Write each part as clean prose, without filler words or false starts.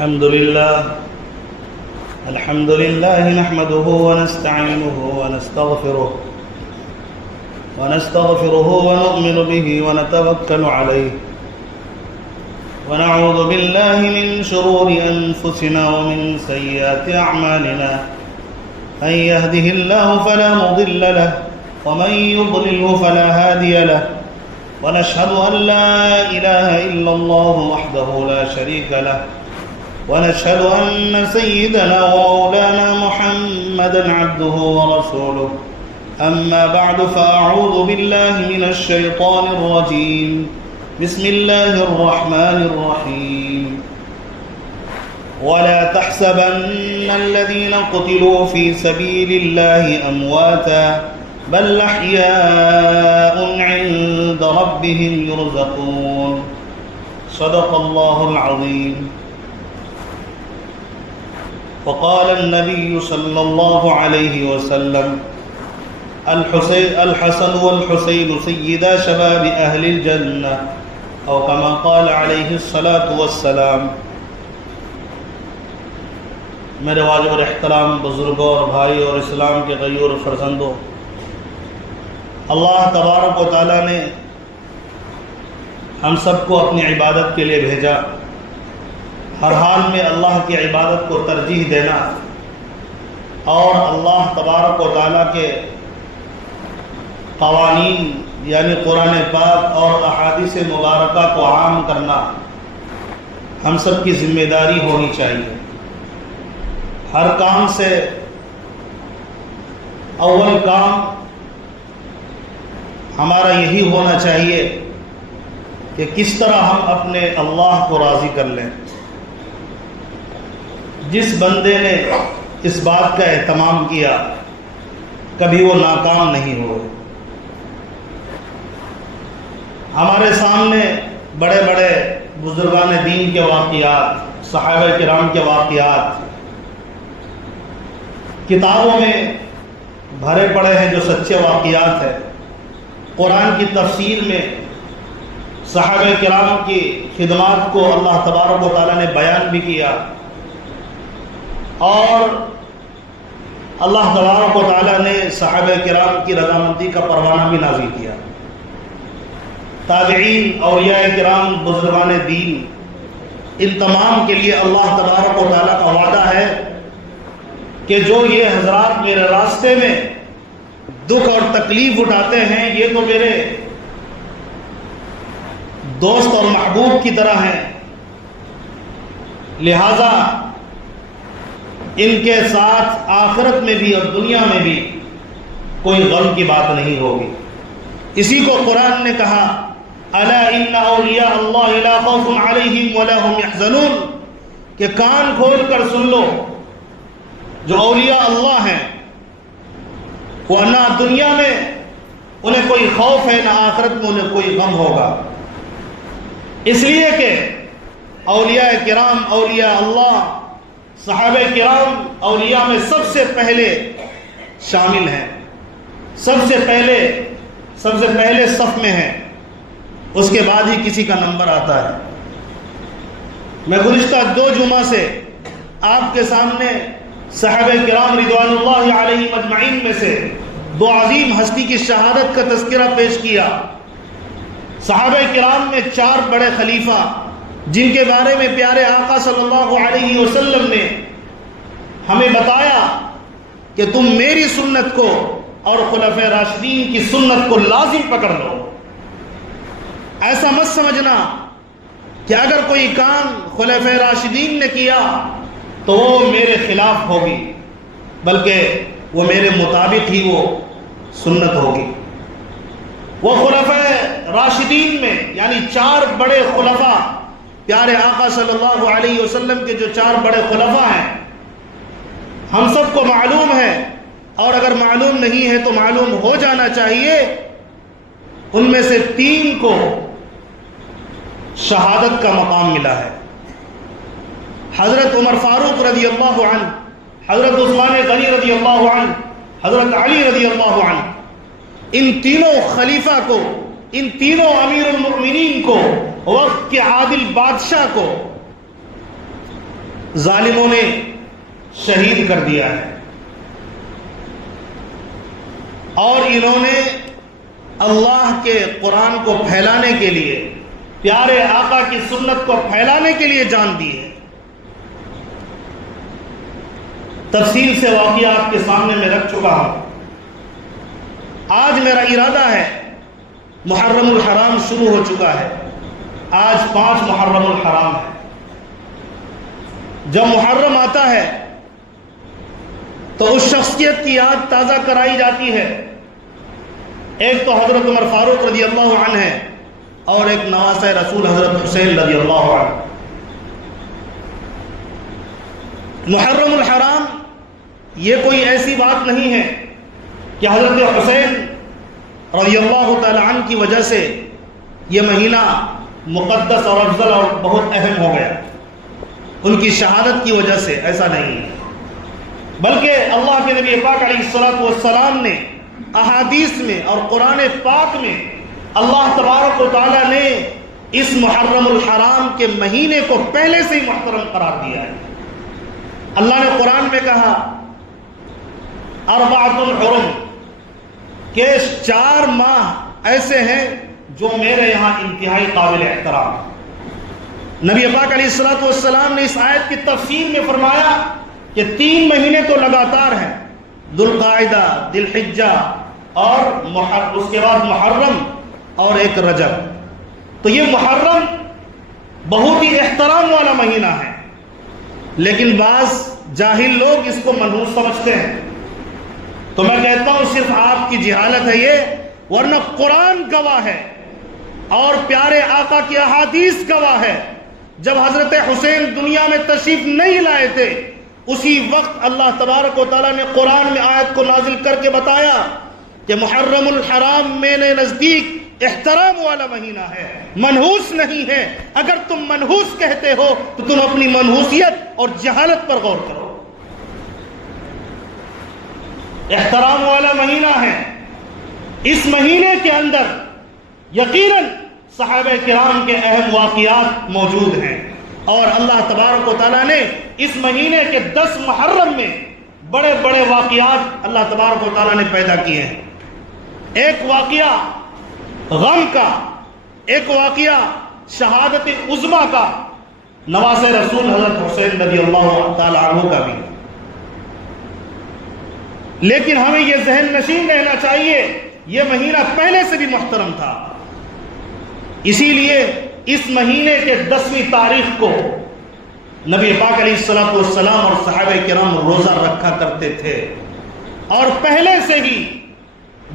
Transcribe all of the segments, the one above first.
الحمد لله نحمده ونستعينه ونستغفره ونؤمن به ونتوكل عليه ونعوذ بالله من شرور أنفسنا ومن سيئات أعمالنا من يهده الله فلا مضل له ومن يضلله فلا هادي له ونشهد أن لا إله إلا الله وحده لا شريك له ونشهد أن سيدنا ومولانا محمدا عبده ورسوله أما بعد فأعوذ بالله من الشيطان الرجيم بسم الله الرحمن الرحيم ولا تحسبن الذين قتلوا في سبيل الله أمواتا بل أحياء عند ربهم يرزقون صدق الله العظيم وقال النبي صلى الله عليه وسلم الحسن والحسين سيدا شباب أهل الجنة أو كما قال عليه الصلاة والسلام۔ میرے واجب اور احترام بزرگوں اور بھائی اور اسلام کے غیور فرزندوں، اللہ تبارک و تعالیٰ نے ہم سب کو اپنی عبادت کے لیے بھیجا۔ ہر حال میں اللہ کی عبادت کو ترجیح دینا اور اللہ تبارک و تعالیٰ کے قوانین یعنی قرآن پاک اور احادیث مبارکہ کو عام کرنا ہم سب کی ذمہ داری ہونی چاہیے۔ ہر کام سے اول کام ہمارا یہی ہونا چاہیے کہ کس طرح ہم اپنے اللہ کو راضی کر لیں۔ جس بندے نے اس بات کا اہتمام کیا کبھی وہ ناکام نہیں ہوئے۔ ہمارے سامنے بڑے بڑے بزرگان دین کے واقعات، صحابہ کرام کے واقعات کتابوں میں بھرے پڑے ہیں جو سچے واقعات ہیں۔ قرآن کی تفسیر میں صحابہ کرام کی خدمات کو اللہ تبارک و تعالیٰ نے بیان بھی کیا اور اللہ تبارک و تعالیٰ نے صحابہ کرام کی رضامندی کا پروانہ بھی نازل کیا۔ تابعین، اولیاء کرام، بزرگان دین، ان تمام کے لیے اللہ تبارک و تعالیٰ کا وعدہ ہے کہ جو یہ حضرات میرے راستے میں دکھ اور تکلیف اٹھاتے ہیں یہ تو میرے دوست اور محبوب کی طرح ہیں، لہذا ان کے ساتھ آخرت میں بھی اور دنیا میں بھی کوئی غم کی بات نہیں ہوگی۔ اسی کو قرآن نے کہا الا ان اولیاء اللہ لا خوف علیہم ولا هم يحزنون، کہ کان کھول کر سن لو، جو اولیاء اللہ ہیں وہ نہ دنیا میں انہیں کوئی خوف ہے نہ آخرت میں انہیں کوئی غم ہوگا۔ اس لیے کہ اولیاء کرام، اولیاء اللہ، صحابہ کرام اولیاء میں سب سے پہلے شامل ہیں، سب سے پہلے صف میں ہیں، اس کے بعد ہی کسی کا نمبر آتا ہے۔ میں گزشتہ 2 جمعہ سے آپ کے سامنے صحابہ کرام رضوان اللہ علیہم اجمعین میں سے 2 عظیم ہستی کی شہادت کا تذکرہ پیش کیا۔ صحابہ کرام میں 4 بڑے خلیفہ جن کے بارے میں پیارے آقا صلی اللہ علیہ وسلم نے ہمیں بتایا کہ تم میری سنت کو اور خلفائے راشدین کی سنت کو لازم پکڑ لو۔ ایسا مت سمجھنا کہ اگر کوئی کام خلفائے راشدین نے کیا تو وہ میرے خلاف ہوگی، بلکہ وہ میرے مطابق ہی وہ سنت ہوگی۔ وہ خلفائے راشدین میں یعنی 4 بڑے خلفاء، پیارے آقا صلی اللہ علیہ وسلم کے جو 4 بڑے خلفاء ہیں ہم سب کو معلوم ہے، اور اگر معلوم نہیں ہے تو معلوم ہو جانا چاہیے۔ ان میں سے 3 کو شہادت کا مقام ملا ہے۔ حضرت عمر فاروق رضی اللہ عنہ، حضرت عثمان غنی رضی اللہ عنہ، حضرت علی رضی اللہ عنہ، ان تینوں خلیفہ کو، ان تینوں امیر المؤمنین کو، وقت کے عادل بادشاہ کو ظالموں نے شہید کر دیا ہے، اور انہوں نے اللہ کے قرآن کو پھیلانے کے لیے، پیارے آقا کی سنت کو پھیلانے کے لیے جان دی ہے۔ تفصیل سے واقعہ آپ کے سامنے میں رکھ چکا ہوں۔ آج میرا ارادہ ہے، محرم الحرام شروع ہو چکا ہے، آج 5 محرم الحرام ہے۔ جب محرم آتا ہے تو اس شخصیت کی یاد تازہ کرائی جاتی ہے۔ ایک تو حضرت عمر فاروق رضی اللہ عنہ ہے، اور ایک نواسہ رسول حضرت حسین رضی اللہ عنہ۔ محرم الحرام یہ کوئی ایسی بات نہیں ہے کہ حضرت حسین رضی اللہ تعالی عنہ کی وجہ سے یہ مہینہ مقدس اور افضل اور بہت اہم ہو گیا، ان کی شہادت کی وجہ سے، ایسا نہیں ہے، بلکہ اللہ کے نبی پاک علیہ الصلوۃ والسلام نے احادیث میں اور قرآن پاک میں اللہ تبارک و تعالیٰ نے اس محرم الحرام کے مہینے کو پہلے سے ہی محترم قرار دیا ہے۔ اللہ نے قرآن میں کہا اربعۃ حرم، کہ 4 ماہ ایسے ہیں جو میرے یہاں انتہائی قابل احترام۔ نبی پاک علیہ الصلوۃ والسلام نے اس آیت کی تفسیر میں فرمایا کہ 3 مہینے تو لگاتار ہیں، ذوالقعدہ، ذی الحجہ اور اس کے بعد محرم اور ایک رجب۔ تو یہ محرم بہت ہی احترام والا مہینہ ہے، لیکن بعض جاہل لوگ اس کو منحوس سمجھتے ہیں۔ تو میں کہتا ہوں صرف آپ کی جہالت ہے یہ، ورنہ قرآن گواہ ہے اور پیارے آقا کی احادیث گواہ ہے۔ جب حضرت حسین دنیا میں تشریف نہیں لائے تھے، اسی وقت اللہ تبارک و تعالیٰ نے قرآن میں آیت کو نازل کر کے بتایا کہ محرم الحرام میرے نزدیک احترام والا مہینہ ہے، منحوس نہیں ہے۔ اگر تم منحوس کہتے ہو تو تم اپنی منحوسیت اور جہالت پر غور کرو۔ احترام والا مہینہ ہے، اس مہینے کے اندر یقیناً صحابہ کرام کے اہم واقعات موجود ہیں، اور اللہ تبارک و تعالیٰ نے اس مہینے کے 10 محرم میں بڑے بڑے واقعات اللہ تبارک و تعالیٰ نے پیدا کیے ہیں۔ ایک واقعہ غم کا، ایک واقعہ شہادت عظمیٰ کا، نواسہ رسول حضرت حسین رضی اللہ تعالی عنہ کا بھی۔ لیکن ہمیں یہ ذہن نشین رہنا چاہیے، یہ مہینہ پہلے سے بھی محترم تھا، اسی لیے اس مہینے کے 10ویں تاریخ کو نبی پاک علیہ الصلوۃ والسلام اور صحابہ کرام روزہ رکھا کرتے تھے، اور پہلے سے بھی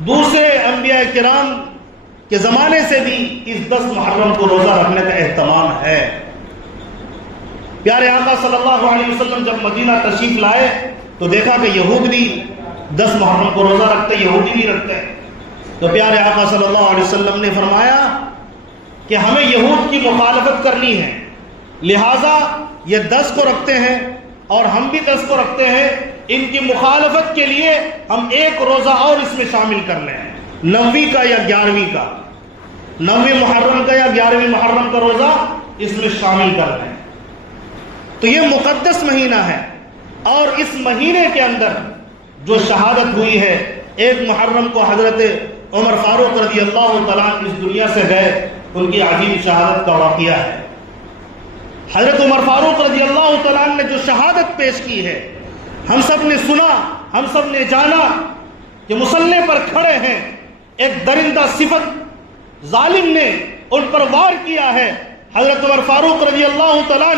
دوسرے انبیاء کرام کے زمانے سے بھی اس 10 محرم کو روزہ رکھنے کا اہتمام ہے۔ پیارے آقا صلی اللہ علیہ وسلم جب مدینہ تشریف لائے تو دیکھا کہ یہود بھی 10 محرم کو روزہ رکھتے، یہودی بھی رکھتے ہیں۔ تو پیارے آقا صلی اللہ علیہ وسلم نے فرمایا کہ ہمیں یہود کی مخالفت کرنی ہے، لہٰذا یہ 10 کو رکھتے ہیں اور ہم بھی 10 کو رکھتے ہیں، ان کی مخالفت کے لیے ہم ایک روزہ اور اس میں شامل کر لیں، 9ویں کا یا 11ویں کا، 9ویں محرم کا یا 11ویں محرم کا روزہ اس میں شامل کر لیں۔ تو یہ مقدس مہینہ ہے، اور اس مہینے کے اندر جو شہادت ہوئی ہے، ایک محرم کو حضرت عمر فاروق رضی اللہ تعالیٰ اس دنیا سے گئے، ان کی عظیم شہادت کا واقعہ ہے۔ حضرت عمر فاروق رضی اللہ تعالیٰ نے جو شہادت پیش کی ہے، ہم سب نے سنا، ہم سب نے جانا کہ مصلے پر کھڑے ہیں، ایک درندہ صفت ظالم نے ان پر وار کیا ہے۔ حضرت عمر فاروق رضی اللہ تعالیٰ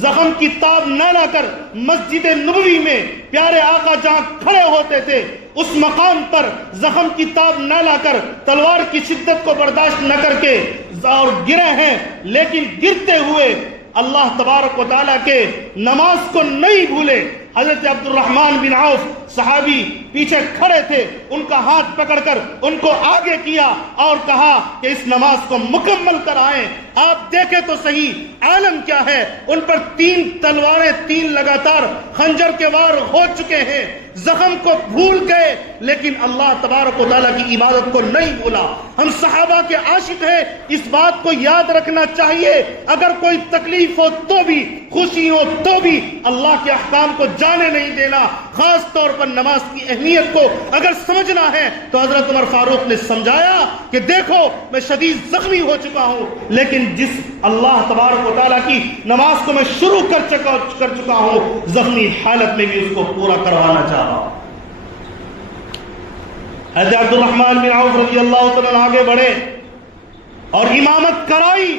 زخم کی تاب نہ لا کر مسجد نبوی میں پیارے آقا جہاں کھڑے ہوتے تھے اس مقام پر زخم کی تاب نہ لا کر تلوار کی شدت کو برداشت نہ کر کے اور گرے ہیں، لیکن گرتے ہوئے اللہ تبارک و تعالیٰ کے نماز کو نہیں بھولے۔ حضرت عبد الرحمن بن عوف صحابی پیچھے کھڑے تھے، ان کا ہاتھ پکڑ کر ان کو آگے کیا اور کہا کہ اس نماز کو مکمل کر آئیں۔ آپ دیکھیں تو صحیح عالم کیا ہے، ان پر 3 تلواریں 3 لگاتار خنجر کے وار ہو چکے ہیں، زخم کو بھول گئے لیکن اللہ تبارک و تعالیٰ کی عبادت کو نہیں بھولا۔ ہم صحابہ کے عاشق ہیں، اس بات کو یاد رکھنا چاہیے، اگر کوئی تکلیف ہو تو بھی، خوشی ہو تو بھی اللہ کے احکام کو جانے نہیں دینا۔ خاص طور پر نماز کی اہمیت کو اگر سمجھنا ہے تو حضرت عمر فاروق نے سمجھایا کہ دیکھو میں شدید زخمی ہو چکا ہوں، لیکن جس اللہ تبارک و تعالیٰ کی نماز کو میں شروع کر چکا ہوں، زخمی حالت میں بھی اس کو پورا کروانا چاہ رہا ہوں۔ حضرت عبد الرحمن بن عوف رضی اللہ تعالیٰ آگے بڑھے اور امامت کرائی،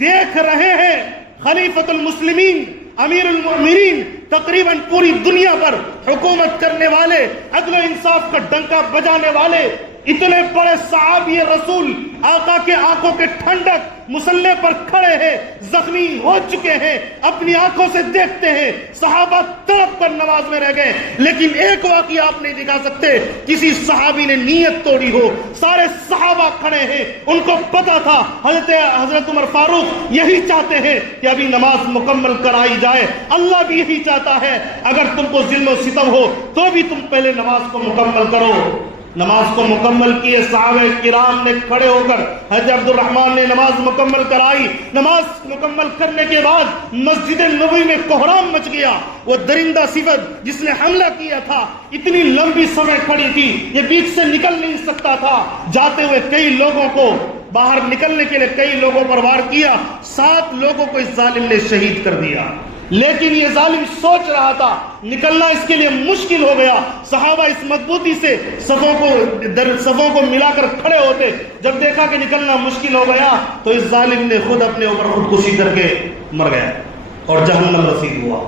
دیکھ رہے ہیں خلیفۃ المسلمین امیر المؤمنین تقریباً پوری دنیا پر حکومت کرنے والے، عدل و انصاف کا ڈنکا بجانے والے، اتنے بڑے صحابی رسول، آقا کے آنکھوں کے ٹھنڈک، مسلح پر کھڑے ہیں، زخمی ہو چکے ہیں، اپنی آنکھوں سے دیکھتے ہیں، صحابہ تڑپ کر نماز میں رہ گئے، لیکن ایک واقعہ آپ نہیں دکھا سکتے کسی صحابی نے نیت توڑی ہو۔ سارے صحابہ کھڑے ہیں، ان کو پتا تھا حضرت عمر فاروق یہی چاہتے ہیں کہ ابھی نماز مکمل کرائی جائے، اللہ بھی یہی چاہتا ہے، اگر تم کو ظلم و ستم ہو تو بھی تم پہلے نماز کو مکمل کرو۔ نماز کو مکمل کیے، صحابہ کرام نے کھڑے ہو کر حضرت عبد الرحمن نے نماز مکمل کرائی۔ نماز مکمل کرنے کے بعد مسجد نبوی میں کوہرام مچ گیا۔ وہ درندہ صفت جس نے حملہ کیا تھا اتنی لمبی سمے کھڑی تھی، یہ بیچ سے نکل نہیں سکتا تھا، جاتے ہوئے کئی لوگوں کو باہر نکلنے کے لیے کئی لوگوں پر وار کیا، 7 لوگوں کو اس ظالم نے شہید کر دیا۔ لیکن یہ ظالم سوچ رہا تھا نکلنا اس کے لیے مشکل ہو گیا۔ صحابہ اس مضبوطی سے صفوں کو ملا کر کھڑے ہوتے، جب دیکھا کہ نکلنا مشکل ہو گیا تو اس ظالم نے خود اپنے اوپر خودکشی کر کے مر گیا اور جہنم رسید ہوا۔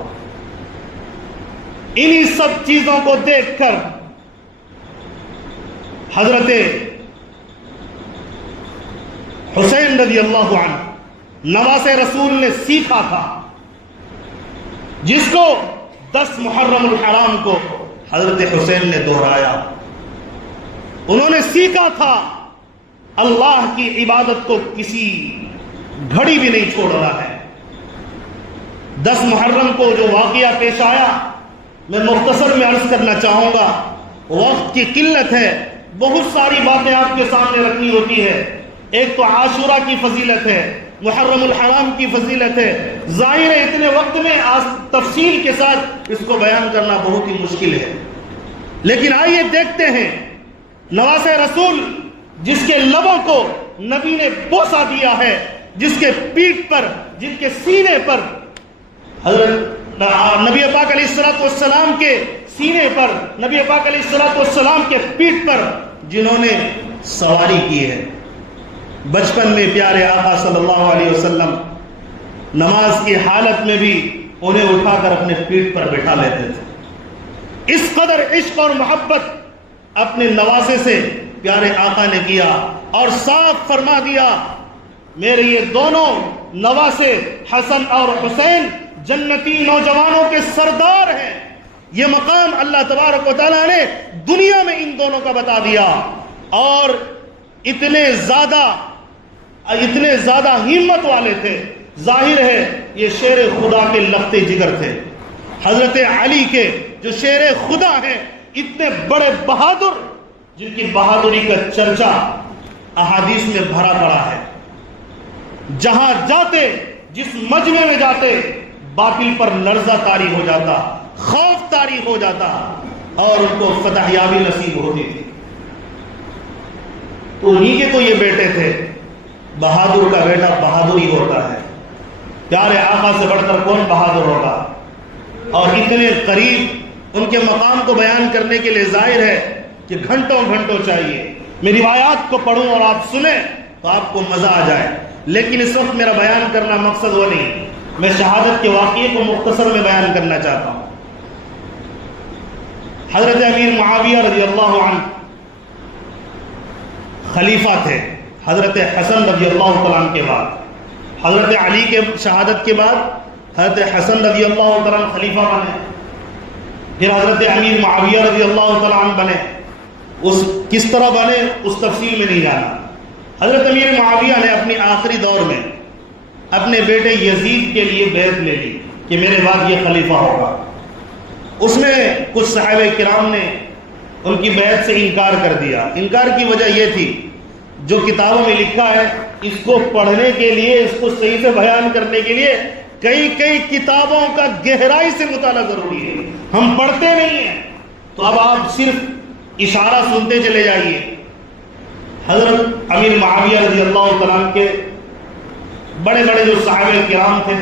انہی سب چیزوں کو دیکھ کر حضرت حسین رضی اللہ عنہ نواسے رسول نے سیکھا تھا، جس کو 10 محرم الحرام کو حضرت حسین نے دہرایا۔ انہوں نے سیکھا تھا اللہ کی عبادت کو کسی گھڑی بھی نہیں چھوڑنا ہے۔ 10 محرم کو جو واقعہ پیش آیا میں مختصر میں عرض کرنا چاہوں گا، وقت کی قلت ہے، بہت ساری باتیں آپ کے سامنے رکھنی ہوتی ہے۔ ایک تو عاشورہ کی فضیلت ہے، محرم الحرام کی فضیلت ہے، ظاہر ہے اتنے وقت میں تفصیل کے ساتھ اس کو بیان کرنا بہت ہی مشکل ہے، لیکن آئیے دیکھتے ہیں نواسے رسول جس کے لبوں کو نبی نے بوسہ دیا ہے، جس کے پیٹھ پر، جن کے سینے پر حضرت نبی پاک علیہ الصلوۃ والسلام کے سینے پر، نبی پاک علیہ الصلوۃ والسلام کے پیٹھ پر جنہوں نے سواری کی ہے۔ بچپن میں پیارے آقا صلی اللہ علیہ وسلم نماز کی حالت میں بھی انہیں اٹھا کر اپنے پیٹھ پر بٹھا لیتے تھے۔ اس قدر عشق اور محبت اپنے نواسے سے پیارے آقا نے کیا اور صاف فرما دیا میرے یہ دونوں نواسے حسن اور حسین جنتی نوجوانوں کے سردار ہیں۔ یہ مقام اللہ تبارک و تعالیٰ نے دنیا میں ان دونوں کا بتا دیا، اور اتنے زیادہ ہمت والے تھے۔ ظاہر ہے یہ شیر خدا کے لختے جگر تھے، حضرت علی کے جو شیر خدا ہیں، اتنے بڑے بہادر جن کی بہادری کا چرچا احادیث میں بھرا پڑا ہے۔ جہاں جاتے، جس مجمع میں جاتے، باطل پر لرزہ طاری ہو جاتا، خوف طاری ہو جاتا اور ان کو فتح یابی نصیب ہوتی تھی۔ تو انہی کے تو یہ بیٹے تھے۔ بہادر کا بیٹا بہادر ہی ہوتا ہے، پیارے آقا سے بڑھ کر کون بہادر ہوگا؟ اور اتنے قریب ان کے مقام کو بیان کرنے کے لیے ظاہر ہے کہ گھنٹوں چاہیے۔ میں روایات کو پڑھوں اور آپ سنیں تو آپ کو مزہ آ جائے، لیکن اس وقت میرا بیان کرنا مقصد وہ نہیں، میں شہادت کے واقعے کو مختصر میں بیان کرنا چاہتا ہوں۔ حضرت امیر معاویہ رضی اللہ عنہ خلیفہ تھے حضرت حسن رضی اللہ تعالیٰ عنہ کے بعد۔ حضرت علی کے شہادت کے بعد حضرت حسن رضی اللہ تعالیٰ عنہ خلیفہ بنے، پھر حضرت امیر معاویہ رضی اللہ تعالیٰ عنہ بنے۔ کس طرح بنے اس تفصیل میں نہیں جانا۔ حضرت امیر معاویہ نے اپنی آخری دور میں اپنے بیٹے یزید کے لیے بیعت لے لی کہ میرے بعد یہ خلیفہ ہوگا۔ اس میں کچھ صحابہ کرام نے ان کی بیعت سے انکار کر دیا۔ انکار کی وجہ یہ تھی جو کتابوں میں لکھا ہے اس کو پڑھنے کے لیے، اس کو صحیح سے بیان کرنے کے لیے کئی کتابوں کا گہرائی سے مطالعہ ضروری ہے. ہم پڑھتے نہیں ہیں تو اب آپ صرف اشارہ سنتے چلے جائیے. حضرت امیر معاویہ رضی اللہ تعالیٰ عنہ کے بڑے بڑے جو صحابہ کرام تھے،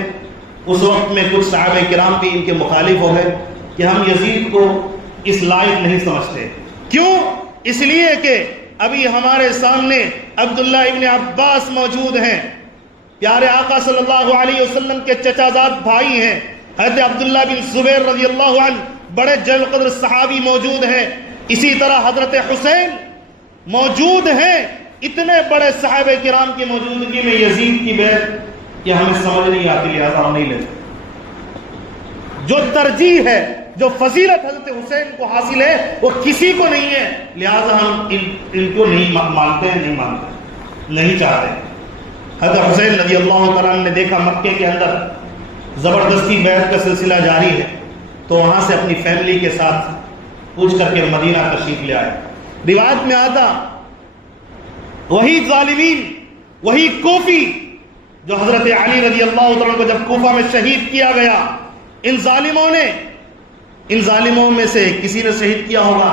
اس وقت میں کچھ صحابہ کرام بھی ان کے مخالف ہو گئے کہ ہم یزید کو اس لائق نہیں سمجھتے. کیوں؟ اس لیے کہ ابھی ہمارے سامنے عبداللہ ابن عباس موجود ہیں، پیارے آقا صلی اللہ علیہ وسلم کے چچا زاد بھائی ہیں. حضرت عبداللہ بن زبیر رضی اللہ عنہ بڑے جلیل القدر صحابی موجود ہیں. اسی طرح حضرت حسین موجود ہیں. اتنے بڑے صحابہ کرام کی موجودگی میں یزید کی بیعت یہ ہمیں سمجھ نہیں آتی، لہذا ہم نہیں لیتے. جو ترجیح ہے، جو فضیلت حضرت حسین کو حاصل ہے وہ کسی کو نہیں ہے، لہذا ہم ان کو نہیں مانتے ہیں، نہیں چاہتے. حضرت حسین رضی اللہ تعالیٰ نے دیکھا مکے کے اندر زبردستی بیعت کا سلسلہ جاری ہے تو وہاں سے اپنی فیملی کے ساتھ پوچھ کر کے مدینہ تشریف لے آئے. روایت میں آتا وہی ظالمین، وہی کوفی جو حضرت علی رضی اللہ تعالیٰ کو جب کوفہ میں شہید کیا گیا، ان ظالموں میں سے کسی نے شہید کیا ہوگا،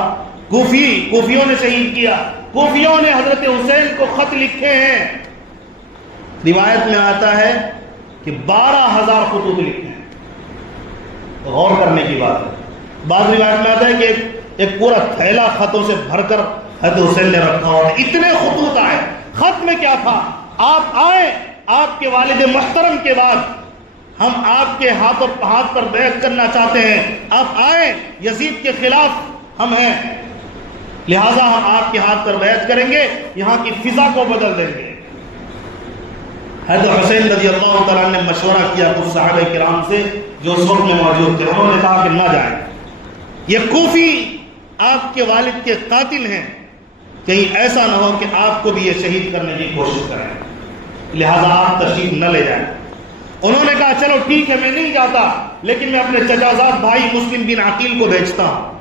کوفیوں نے شہید کیا. کوفیوں نے حضرت حسین کو خط لکھے ہیں. روایت میں آتا ہے کہ 12,000 خطوط لکھے ہیں. غور کرنے کی بات ہے. بعض روایت میں آتا ہے کہ ایک پورا تھیلا خطوں سے بھر کر حضرت حسین نے رکھا ہوا. اتنے خطوط آئے. خط میں کیا تھا؟ آپ آئے، آپ کے والد محترم کے بعد ہم آپ کے ہاتھ پر بیعت کرنا چاہتے ہیں. آپ آئیں، یزید کے خلاف ہم ہیں، لہٰذا ہم آپ کے ہاتھ پر بیعت کریں گے، یہاں کی فضا کو بدل دیں گے. حضرت حسین رضی اللہ تعالیٰ نے مشورہ کیا کچھ صحابہ کرام سے جو اس وقت میں موجود تھے. انہوں نے کہا کہ نہ جائیں، یہ کوفی آپ کے والد کے قاتل ہیں، کہیں ایسا نہ ہو کہ آپ کو بھی یہ شہید کرنے کی کوشش کریں، لہٰذا آپ تشریف نہ لے جائیں. انہوں نے کہا چلو ٹھیک ہے، میں نہیں جاتا، لیکن میں اپنے چچا زاد بھائی مسلم بن عقیل کو بھیجتا ہوں.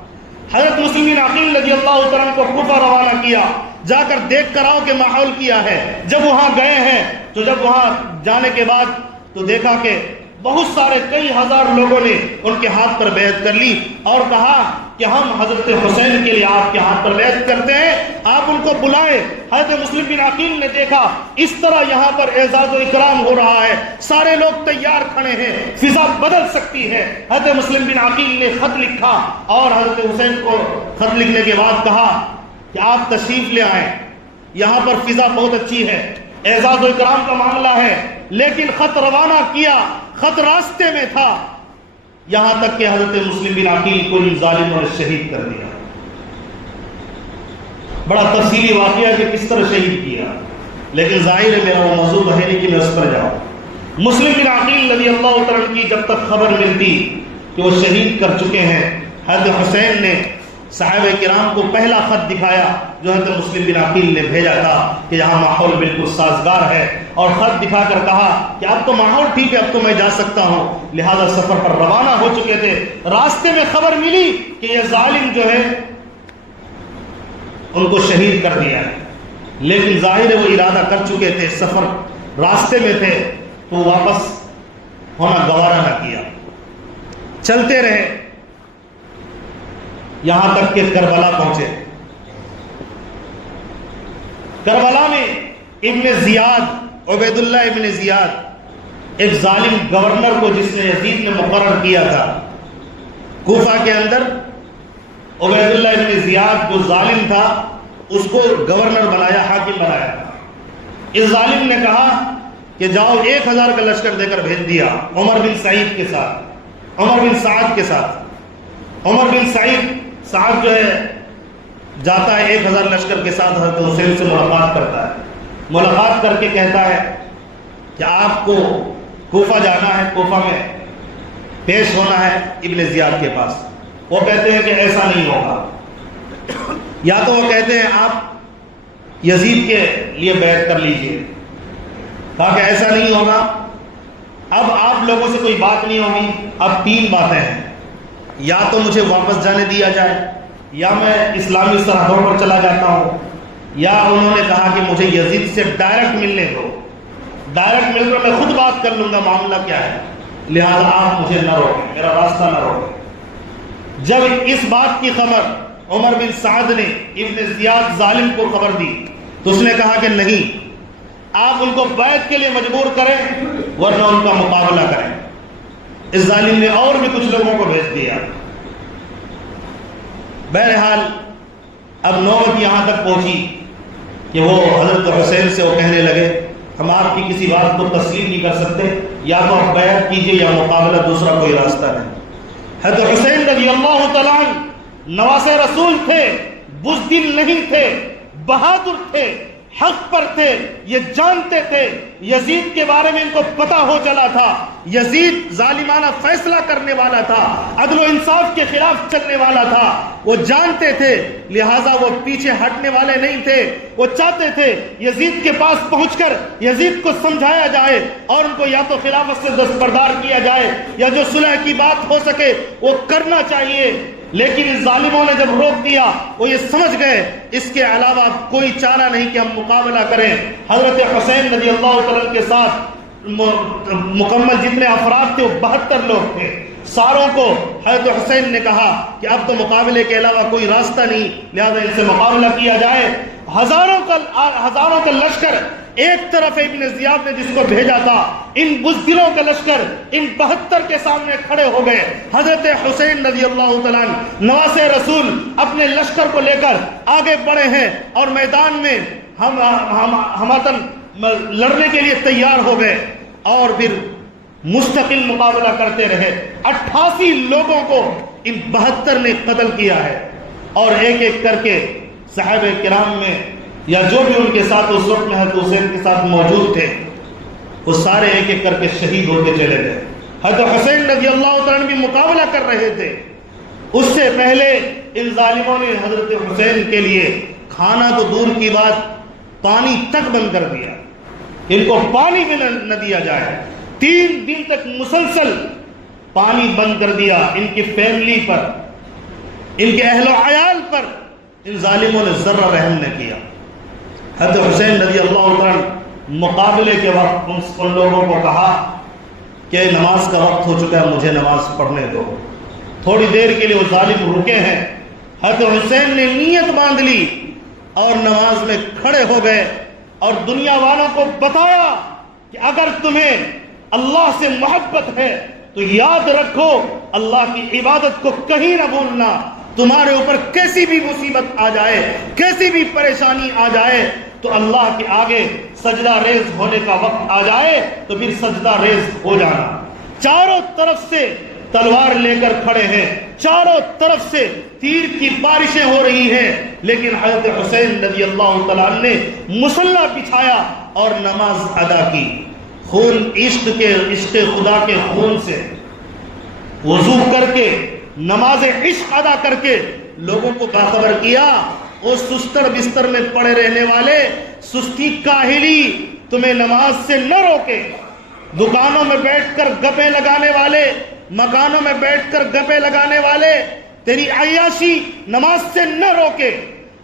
حضرت مسلم بن عقیل رضی اللہ تعالیٰ کو کوفہ روانہ کیا. جا کر دیکھ کر آؤ کہ ماحول کیا ہے. جب وہاں گئے ہیں تو جب وہاں جانے کے بعد تو دیکھا کہ بہت سارے کئی ہزار لوگوں نے ان کے ہاتھ پر بیعت کر لی اور کہا کہ ہم حضرت حسین کے لیے آپ کے ہاتھ پر بیعت کرتے ہیں، آپ ان کو بلائیں. حضرت مسلم بن عقیل نے دیکھا اس طرح یہاں پر اعزاز و اکرام ہو رہا ہے، سارے لوگ تیار کھڑے ہیں، فضا بدل سکتی ہے. حضرت مسلم بن عقیل نے خط لکھا اور حضرت حسین کو خط لکھنے کے بعد کہا کہ آپ تشریف لے آئیں، یہاں پر فضا بہت اچھی ہے، اعزاز و اکرام کا معاملہ ہے. لیکن خط روانہ کیا، خط راستے میں تھا، یہاں تک کہ حضرت مسلم بن عقیل کو ان ظالموں نے شہید کر دیا. بڑا تفصیلی واقعہ کہ کس طرح شہید کیا، لیکن ظاہر ہے میرا وہ موضوع ہے نہیں کہ میں اس پر جاؤں. مسلم بن عقیل رضی اللہ تعالیٰ کی جب تک خبر ملتی کہ وہ شہید کر چکے ہیں، حضرت حسین نے صحابہ کرام کو پہلا خط دکھایا جو حضرت مسلم بن عقیل نے بھیجا تھا کہ یہاں ماحول بالکل سازگار ہے، اور خط دکھا کر کہا کہ اب تو ماحول ٹھیک ہے، اب تو میں جا سکتا ہوں. لہذا سفر پر روانہ ہو چکے تھے. راستے میں خبر ملی کہ یہ ظالم جو ہے ان کو شہید کر دیا ہے، لیکن ظاہر ہے وہ ارادہ کر چکے تھے، سفر راستے میں تھے تو واپس ہونا گوارا نہ کیا، چلتے رہے یہاں تک کہ کربلا پہنچے. کربلا میں ابن زیاد، عبید اللہ ابن زیاد، ایک ظالم گورنر کو جس نے یزید نے مقرر کیا تھا کوفہ کے اندر، عبید اللہ ابن زیاد جو ظالم تھا اس کو گورنر بنایا، حاکم بنایا تھا. اس ظالم نے کہا کہ جاؤ 1000 کا لشکر دے کر بھیج دیا عمر بن سعید کے ساتھ، عمر بن سعد کے ساتھ. عمر بن سعد جو ہے جاتا ہے 1000 لشکر کے ساتھ حضرت حسین سے ملاقات کرتا ہے. ملاقات کر کے کہتا ہے کہ آپ کو کوفہ جانا ہے، کوفہ میں پیش ہونا ہے ابن زیاد کے پاس. وہ کہتے ہیں کہ ایسا نہیں ہوگا، یا تو وہ کہتے ہیں آپ یزید کے لیے بیعت کر لیجئے. کہا کہ ایسا نہیں ہوگا، اب آپ لوگوں سے کوئی بات نہیں ہوگی. اب 3 باتیں ہیں، یا تو مجھے واپس جانے دیا جائے، یا میں اسلامی سرحدوں پر چلا جاتا ہوں، یا انہوں نے کہا کہ مجھے یزید سے ڈائریکٹ ملنے دو، ڈائریکٹ مل کر میں خود بات کر لوں گا، معاملہ کیا ہے، لہذا آپ مجھے نہ روکیں، میرا راستہ نہ روکیں۔ جب اس بات کی خبر عمر بن سعد نے ابن زیاد ظالم کو خبر دی تو اس نے کہا کہ نہیں، آپ ان کو بیعت کے لیے مجبور کریں ورنہ ان کا مقابلہ کریں۔ اس ظالم نے اور بھی کچھ لوگوں کو بھیج دیا۔ بہرحال اب نوبت یہاں تک پہنچی کہ وہ حضرت حسین سے وہ کہنے لگے ہم آپ کی کسی بات کو تسلیم نہیں کر سکتے، یا تو آپ بیعت کیجئے یا مقابلہ، دوسرا کوئی راستہ نہیں۔ حضرت حسین رضی اللہ تعالیٰ عنہ نواسے رسول تھے، بزدل نہیں تھے، بہادر تھے، حق پر تھے، یہ جانتے تھے یزید کے بارے میں ان کو پتا ہو چلا تھا، یزید ظالمانہ فیصلہ کرنے والا تھا، عدل و انصاف کے خلاف چلنے والا تھا، وہ جانتے تھے، لہٰذا وہ پیچھے ہٹنے والے نہیں تھے۔ وہ چاہتے تھے یزید کے پاس پہنچ کر یزید کو سمجھایا جائے اور ان کو یا تو خلافت سے دستبردار کیا جائے یا جو صلح کی بات ہو سکے وہ کرنا چاہیے، لیکن اس ظالموں نے جب روک دیا وہ یہ سمجھ گئے اس کے علاوہ کوئی چارہ نہیں کہ ہم مقابلہ کریں۔ حضرت حسین رضی اللہ تعالیٰ کے ساتھ مکمل جتنے افراد تھے وہ 72 لوگ تھے، ساروں کو حضرت حسین نے کہا کہ اب تو مقابلے کے علاوہ کوئی راستہ نہیں، لہذا ان سے مقابلہ کیا جائے۔ ہزاروں کا لشکر ایک طرف ابن زیاد نے جس کو بھیجا تھا، ان بزدلوں کا لشکر ان 72 کے سامنے کھڑے ہو گئے۔ حضرت حسین رضی اللہ تعالیٰ نواسے رسول اپنے لشکر کو لے کر آگے بڑھے ہیں اور میدان میں ہماتن لڑنے کے لیے تیار ہو گئے اور پھر مستقل مقابلہ کرتے رہے۔ 88 لوگوں کو ان 72 نے قتل کیا ہے اور ایک ایک کر کے صحابہ کرام میں یا جو بھی ان کے ساتھ اس وقت میں حضرت حسین کے ساتھ موجود تھے وہ سارے ایک ایک کر کے شہید ہوتے چلے گئے۔ حضرت حسین رضی اللہ تعالیٰ بھی مقابلہ کر رہے تھے، اس سے پہلے ان ظالموں نے حضرت حسین کے لیے کھانا تو دور کی بات پانی تک بند کر دیا، ان کو پانی بھی نہ دیا جائے۔ 3 دن تک مسلسل پانی بند کر دیا، ان کی فیملی پر، ان کے اہل و عیال پر ان ظالموں نے ذرہ رحم نہ کیا۔ حضرت حسین رضی اللہ تعالیٰ مقابلے کے وقت ان لوگوں کو کہا کہ نماز کا وقت ہو چکا ہے، مجھے نماز پڑھنے دو۔ تھوڑی دیر کے لیے وہ ظالم رکے ہیں، حضرت حسین نے نیت باندھ لی اور نماز میں کھڑے ہو گئے اور دنیا والوں کو بتایا کہ اگر تمہیں اللہ سے محبت ہے تو یاد رکھو اللہ کی عبادت کو کہیں نہ بھولنا، تمہارے اوپر کیسی بھی مصیبت آ جائے، کیسی بھی پریشانی آ جائے تو اللہ کے آگے سجدہ ریز ہونے کا وقت آ جائے تو پھر سجدہ ریز ہو جانا۔ چاروں طرف سے تلوار لے کر کھڑے ہیں، چاروں طرف سے تیر کی بارشیں ہو رہی ہیں، لیکن حضرت حسین رضی اللہ تعالیٰ نے مصلی بچھایا اور نماز ادا کی۔ خون عشق خدا کے خون سے وضو کر کے نماز عشق ادا کر کے لوگوں کو باخبر کیا، وہ سستر بستر میں پڑے رہنے والے، سستی کاہلی تمہیں نماز سے نہ روکے، دکانوں میں بیٹھ کر گپیں لگانے والے، مکانوں میں بیٹھ کر گپیں لگانے والے، تیری عیاشی نماز سے نہ روکے۔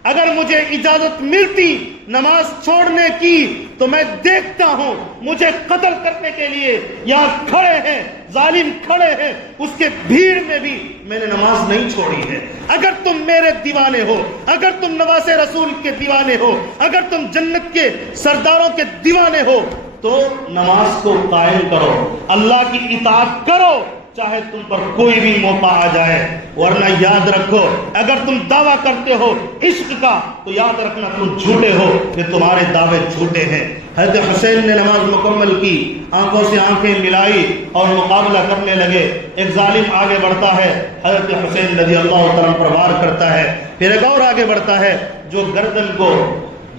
اگر مجھے اجازت ملتی نماز چھوڑنے کی تو میں دیکھتا ہوں مجھے قتل کرنے کے لیے یہاں کھڑے ہیں ظالم، کھڑے ہیں، اس کے بھیڑ میں بھی میں نے نماز نہیں چھوڑی ہے۔ اگر تم میرے دیوانے ہو، اگر تم نواسے رسول کے دیوانے ہو، اگر تم جنت کے سرداروں کے دیوانے ہو تو نماز کو قائم کرو، اللہ کی اطاعت کرو، چاہے تم پر کوئی بھی موقع آ جائے، ورنہ یاد رکھو اگر تم دعویٰ کرتے ہو عشق کا تو یاد رکھنا تم جھوٹے ہو، کہ تمہارے دعوے جھوٹے ہیں۔ حضرت حسین نے نماز مکمل کی، آنکھوں سے آنکھیں ملائی اور مقابلہ کرنے لگے۔ ایک ظالم آگے بڑھتا ہے، حضرت حسین رضی اللہ تعالیٰ پر وار کرتا ہے، پھر ایک اور آگے بڑھتا ہے جو گردن کو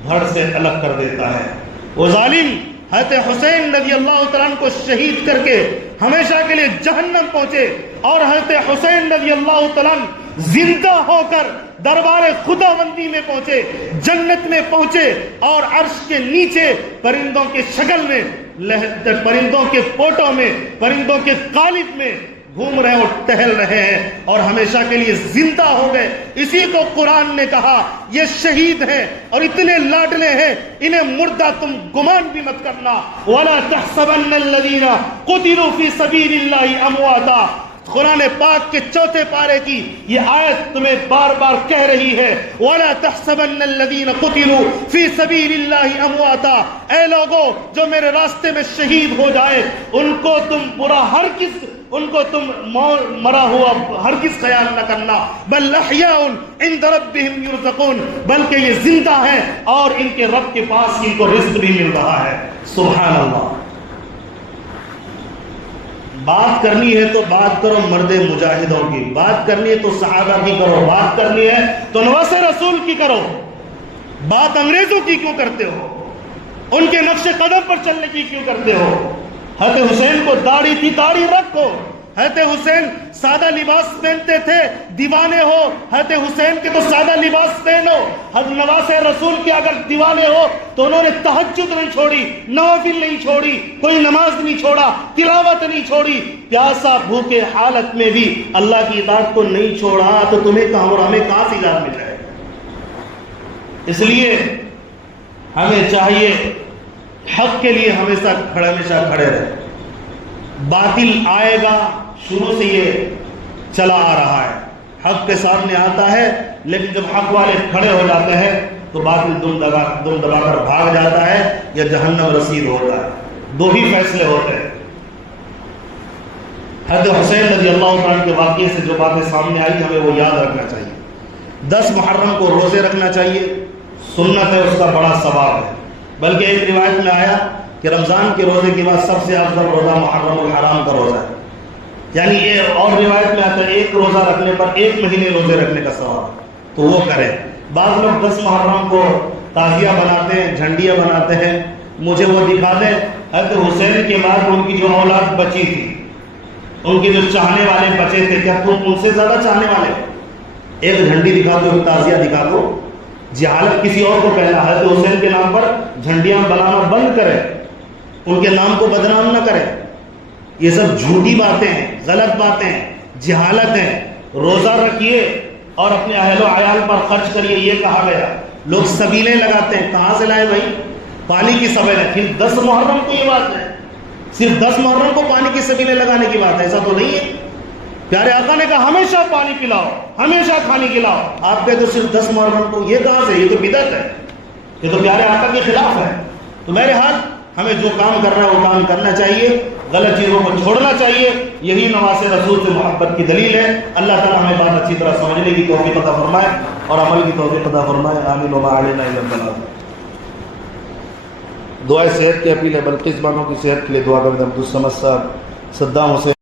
دھڑ سے الگ کر دیتا ہے۔ وہ ظالم حضرت حسین رضی اللہ تعالیٰ کو شہید کر کے ہمیشہ کے لیے جہنم پہنچے، اور حضرت حسین رضی اللہ تعالیٰ زندہ ہو کر دربار خداوندی میں پہنچے، جنت میں پہنچے، اور عرش کے نیچے پرندوں کے شکل میں، پرندوں کے پوٹوں میں، پرندوں کے قالب میں گھوم رہے اور ٹہل رہے ہیں اور ہمیشہ کے لیے زندہ ہو گئے. اسی کو قرآن نے کہا یہ شہید ہیں اور اتنے لاڈلے ہیں, انہیں مردہ تم گمان بھی مت کرنا. وَلَا تَحْسَبَنَّ الَّذِينَ قُتِلُوا فِي سَبِيلِ اللَّهِ أَمْوَاتًا. قرآن پاک کے چوتھے پارے کی یہ آیت تمہیں بار بار کہہ رہی ہے وَلَا تَحْسَبَنَّ الَّذِينَ قُتِلُوا فِي سَبِيلِ اللَّهِ أَمْوَاتًا. اے لوگوں جو میرے راستے میں شہید ہو جائے ان کو تم مرا ہوا ہرگز خیال نہ کرنا. بل احیاء عند ربهم يرزقون. بلکہ یہ زندہ ہیں اور ان کے رب کے پاس ان کو رزق بھی مل رہا ہے. سبحان اللہ. بات کرنی ہے تو بات کرو مرد مجاہدوں کی, بات کرنی ہے تو صحابہ کی کرو, بات کرنی ہے تو نواسے رسول کی کرو. بات انگریزوں کی کیوں کرتے ہو؟ ان کے نقش قدم پر چلنے کی کیوں کرتے ہو؟ حضرت حسین کو داڑھی تھی, داڑھی رکھو. حضرت حسین سادہ لباس پہنتے تھے, دیوانے ہو حضرت حسین کے تو سادہ لباس پہنو. حضرت نواز رسول کے اگر دیوانے ہو تو انہوں نے تہجد نہیں چھوڑی, نوافل نہیں چھوڑی, کوئی نماز نہیں چھوڑا, تلاوت نہیں چھوڑی. پیاسا بھوکے حالت میں بھی اللہ کی اطاعت کو نہیں چھوڑا تو تمہیں کہاں اور ہمیں کہاں سے اجازت مل جائے. اس لیے ہمیں چاہیے حق کے لیے ہمیشہ کھڑے رہے. باطل آئے گا, شروع سے یہ چلا آ رہا ہے, حق کے سامنے آتا ہے, لیکن جب حق والے کھڑے ہو جاتے ہیں تو باطل دم دبا کر بھاگ جاتا ہے یا جہنم رسید ہوتا ہے. دو ہی فیصلے ہوتے ہیں. حضرت حسین رضی اللہ عنہ کے واقعے سے جو باتیں سامنے آئی ہمیں وہ یاد رکھنا چاہیے. 10 محرم کو روزے رکھنا چاہیے, سنت ہے, اس کا بڑا ثواب ہے. بلکہ ایک روایت میں آیا کہ رمضان کے روزے کے بعد سب سے افضل روزہ محرم الحرام کا روزہ ہے. یعنی یہ اور روایت میں آتا ہے ایک روزہ رکھنے پر 1 مہینے روزے رکھنے کا ثواب, تو وہ کریں. بعض لوگ 10 محرم کو تعزیہ بناتے ہیں, جھنڈیاں بناتے ہیں. مجھے وہ دکھا دیں حضرت حسین کے بعد ان کی جو اولاد بچی تھی, ان کے جو چاہنے والے بچے تھے, کیا تم ان سے زیادہ چاہنے والے؟ ایک جھنڈی دکھا دو, ایک تعزیہ دکھا دو. جہالت کسی اور کو کہنا. حضرت حسین کے نام پر جھنڈیاں بنانا بند کرے, ان کے نام کو بدنام نہ کرے. یہ سب جھوٹی باتیں ہیں, غلط باتیں ہیں, جہالت ہیں. روزہ رکھیے اور اپنے اہل و عیال پر خرچ کریے, یہ کہا گیا. لوگ سبیلیں لگاتے ہیں, کہاں سے لائے بھائی؟ پانی کی سبیلیں. پھر 10 محرم کو یہ بات ہے, صرف 10 محرم کو پانی کی سبیلیں لگانے کی بات ہے, ایسا تو نہیں ہے. پیارے آقا نے کہا ہمیشہ پانی پلاؤ, ہمیشہ کھانے کھلاؤ. آپ کہتے تو صرف 10 محرم کو, یہ کہاں سے؟ یہ تو بدعت ہے, یہ تو پیارے آقا کے خلاف ہے. تو میرے ہاتھ ہمیں جو کام کرنا ہے وہ کام کرنا چاہیے, غلط چیزوں کو چھوڑنا چاہیے. یہی نواز رسول سے محبت کی دلیل ہے. اللہ تعالیٰ ہمیں بات اچھی طرح سمجھنے کی توفیق عطا فرمائے اور عمل کی توفیق عطا فرمائے. آمین و ما علینا الا البلاغ. دعائے صحت کی اپیل ہے. بلقیس بانو کی صحت کے لیے دعا کریں. عبدالصمد صاحب, صدام حسین.